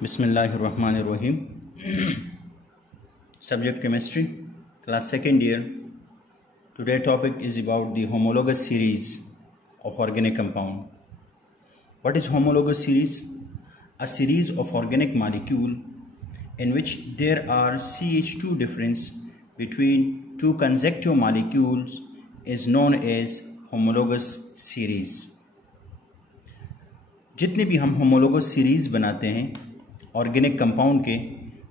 Bismillahirrahmanirrahim. Subject chemistry, class second year. Today topic is about the homologous series of organic compound. What is homologous series? A series of organic molecule in which there are CH2 difference between two consecutive molecules is known as homologous series. जितने भी हम homologous series बनाते हैं organic compound के,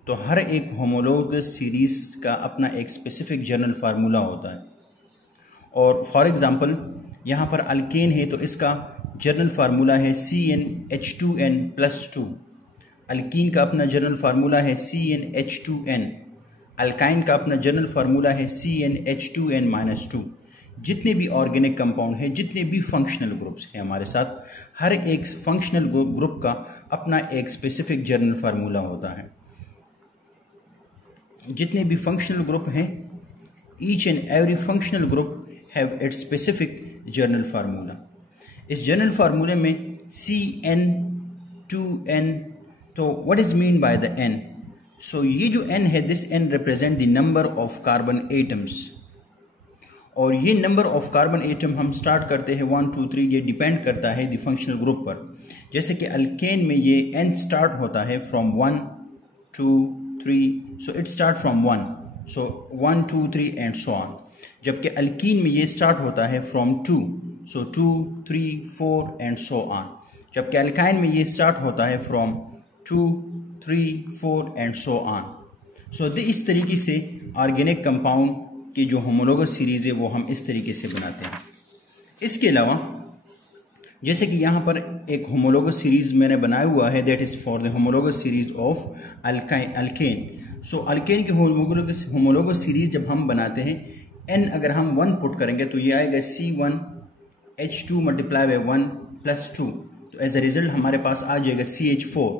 तो हर एक homologous series का अपना एक स्पेसिफिक जनरल फार्मूला होता है. और फॉर एग्ज़ाम्पल यहाँ पर अल्केन है तो इसका जनरल फार्मूला है CnH2n+2. अल्कीन का अपना जनरल फार्मूला है CnH2n. अल्काइन का अपना जनरल फार्मूला है CnH2n-2. जितने भी ऑर्गेनिक कंपाउंड हैं, जितने भी फंक्शनल ग्रुप्स हैं हमारे साथ, हर एक फंक्शनल ग्रुप का अपना एक स्पेसिफिक जनरल फार्मूला होता है. जितने भी फंक्शनल ग्रुप हैं, each and every functional group have it's specific general formula. इस जनरल फार्मूले में CN2N, तो what is mean by the N? सो ये जो N है, this N represent the number of carbon atoms. और ये नंबर ऑफ कार्बन एटम हम स्टार्ट करते हैं 1 2 3. ये डिपेंड करता है द फंक्शनल ग्रुप पर. जैसे कि अल्केन में ये N स्टार्ट होता है from 1 2 3, so it start from 1, so 1 2 3 and so on. जबकि अल्कीन में ये स्टार्ट होता है from 2, so 2 3 4 and so on. जबकि अल्काइन में ये स्टार्ट होता है फ्रॉम 2 3 4 एंड सो ऑन. सो इस तरीके से ऑर्गेनिक कंपाउंड कि जो होमोलोगस सीरीज़ है वो हम इस तरीके से बनाते हैं. इसके अलावा जैसे कि यहाँ पर एक होमोलोगस सीरीज़ मैंने बनाया हुआ है, that is for the homologous series of alkane. So alkane की होमोलोगस सीरीज़ जब हम बनाते हैं, n अगर हम 1 पुट करेंगे तो ये आएगा C1H2 × 1+2. तो एज अ रिज़ल्ट हमारे पास आ जाएगा CH4.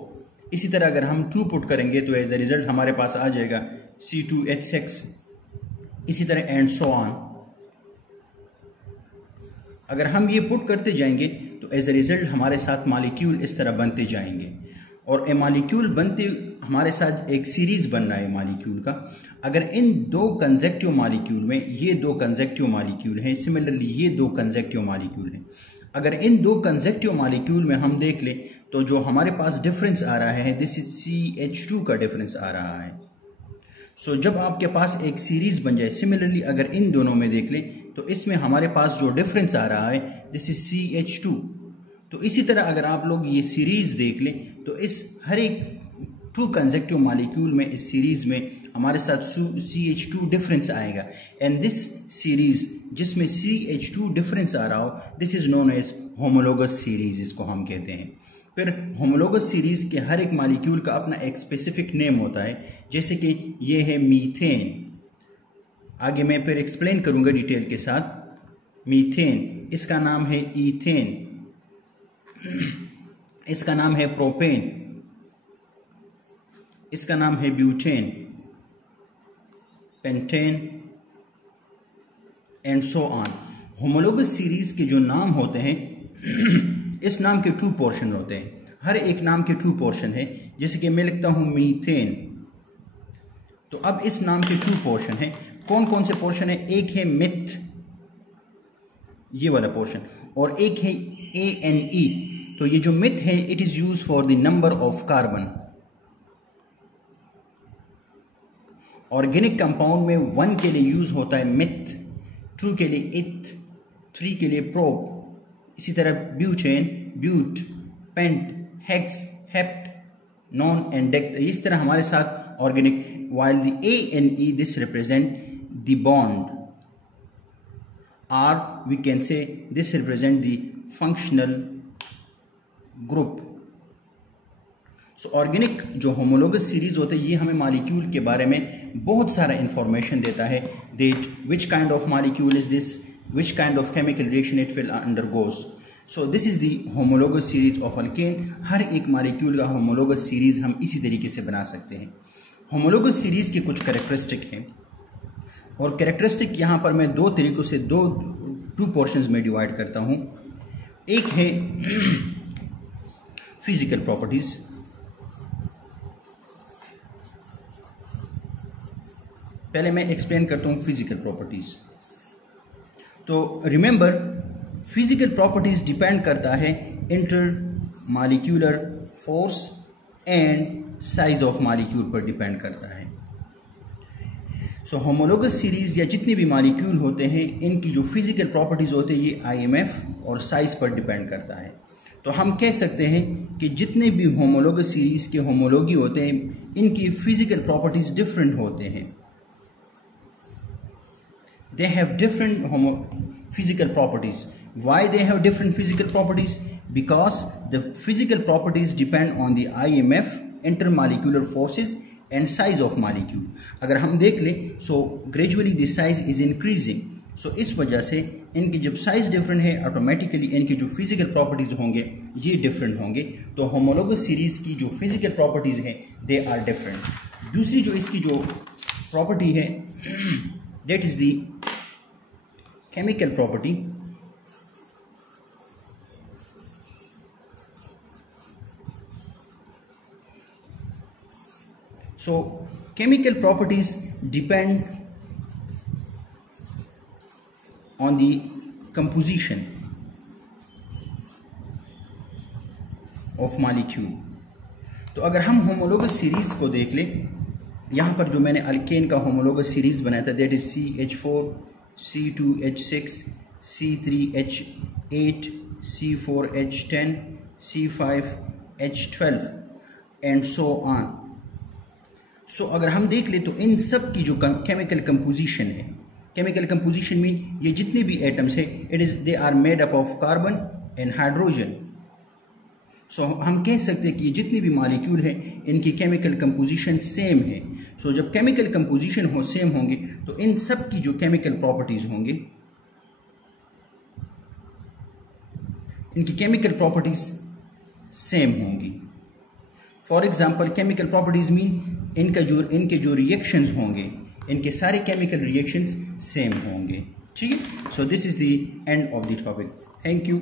इसी तरह अगर हम 2 पुट करेंगे तो एज अ रिज़ल्ट हमारे पास आ जाएगा C2H6. इसी तरह एंड सो ऑन. अगर हम ये पुट करते जाएंगे तो एज अ रिजल्ट हमारे साथ मॉलिक्यूल इस तरह बनते जाएंगे. और ए मॉलिक्यूल बनते हमारे साथ एक सीरीज बन रहा है मॉलिक्यूल का. अगर इन दो कंसेक्टिव मॉलिक्यूल में ये दो कंसेक्टिव मॉलिक्यूल हैं, सिमिलरली ये दो कंसेक्टिव मॉलिक्यूल हैं, अगर इन दो कंसेक्टिव मॉलिक्यूल में हम देख लें तो जो हमारे पास डिफरेंस आ रहा है, दिस इज CH2 का डिफरेंस आ रहा है. सो जब आपके पास एक सीरीज़ बन जाए, सिमिलरली अगर इन दोनों में देख लें तो इसमें हमारे पास जो डिफरेंस आ रहा है, दिस इज CH2. तो इसी तरह अगर आप लोग ये सीरीज़ देख लें तो इस हर एक 2 कंसेक्टिव मॉलिक्यूल में इस सीरीज़ में हमारे साथ CH2 डिफरेंस आएगा. एंड दिस सीरीज़ जिसमें CH2 डिफरेंस आ रहा हो, this is known as homologous series, इसको हम कहते हैं. फिर होमोलोगस सीरीज़ के हर एक मॉलिक्यूल का अपना एक स्पेसिफिक नेम होता है. जैसे कि ये है मीथेन. आगे मैं फिर एक्सप्लेन करूंगा डिटेल के साथ. मीथेन, इसका नाम है ईथेन, इसका नाम है प्रोपेन, इसका नाम है butane, pentane and so on. Homologous series के जो नाम होते हैं इस नाम के 2 पोर्शन होते हैं. हर एक नाम के 2 पोर्शन है. जैसे कि मैं लिखता हूं मीथेन, तो अब इस नाम के 2 पोर्शन है. कौन कौन से पोर्शन है? एक है मिथ, ये वाला पोर्शन, और एक है ANE. तो ये जो मिथ है, it is use for the number of carbon. Organic compound में 1 के लिए यूज होता है मिथ, 2 के लिए इथ, 3 के लिए प्रोप. इसी तरह butane, but, pent, hex, hept, non and dect. इस तरह हमारे साथ organic. while the ANE, this represent the bond, or we can say this represent the functional group. So organic जो होमोलोगस सीरीज होते हैं, ये हमें मॉलिक्यूल के बारे में बहुत सारा इंफॉर्मेशन देता है. that which kind of molecule is this, which kind of chemical reaction it will undergoes. So this is the homologous series of alkane. हर एक मॉलिक्यूल का होमोलोगस सीरीज हम इसी तरीके से बना सकते हैं. होमोलोगस सीरीज़ के कुछ कैरेक्टरिस्टिक हैं, और कैरेक्टरिस्टिक यहाँ पर मैं 2 तरीक़ों से 2 पोर्शंस में डिवाइड करता हूँ. एक है फिजिकल प्रॉपर्टीज़, पहले मैं एक्सप्लेन करता हूँ फिजिकल प्रॉपर्टीज़। तो रिमेंबर, फिजिकल प्रॉपर्टीज़ डिपेंड करता है inter molecular force and size of molecule पर डिपेंड करता है। सो होमोलोगस सीरीज़ या जितने भी मॉलिक्यूल होते हैं इनकी जो फिजिकल प्रॉपर्टीज़ होते हैं ये आईएमएफ और साइज पर डिपेंड करता है। तो हम कह सकते हैं कि जितने भी होमोलोगस सीरीज़ के होमोलॉजी होते हैं इनकी फिजिकल प्रॉपर्टीज़ डिफरेंट होते हैं। They have different physical properties. Why they have different physical properties? Because the physical properties depend on the IMF, intermolecular forces and size of molecule. अगर हम देख लें so gradually the size is increasing. So इस वजह से इनकी जब size different है ऑटोमेटिकली इनके जो फिजिकल प्रॉपर्टीज़ होंगे ये डिफरेंट होंगे। तो होमोलोगस सीरीज़ की जो फिजिकल प्रॉपर्टीज़ हैं दे आर डिफरेंट। दूसरी जो इसकी जो प्रॉपर्टी है that is the chemical property. So chemical properties depend on the composition of molecule। तो अगर हम होमोलोगस सीरीज को देख लें, यहाँ पर जो मैंने अल्केन का होमोलोगस सीरीज बनाया था that is CH4 C2H6 C3H8 C4H10 C5H12 and so on. So अगर हम देख ले तो इन सब की जो केमिकल कंपोजिशन है, केमिकल कंपोजिशन मीन ये जितने भी एटम्स है it is they are made up of carbon and hydrogen. So हम कह सकते हैं कि जितने भी मॉलिक्यूल है इनकी केमिकल कंपोजिशन सेम है। सो जब केमिकल कंपोजिशन सेम होंगे तो इन सब की जो केमिकल प्रॉपर्टीज़ होंगे इनकी केमिकल प्रॉपर्टीज़ सेम होंगी। For example chemical properties mean इनके जो रिएक्शंस होंगे इनके सारे केमिकल रिएक्शंस सेम होंगे। ठीक है। So this is the end of the topic. Thank you.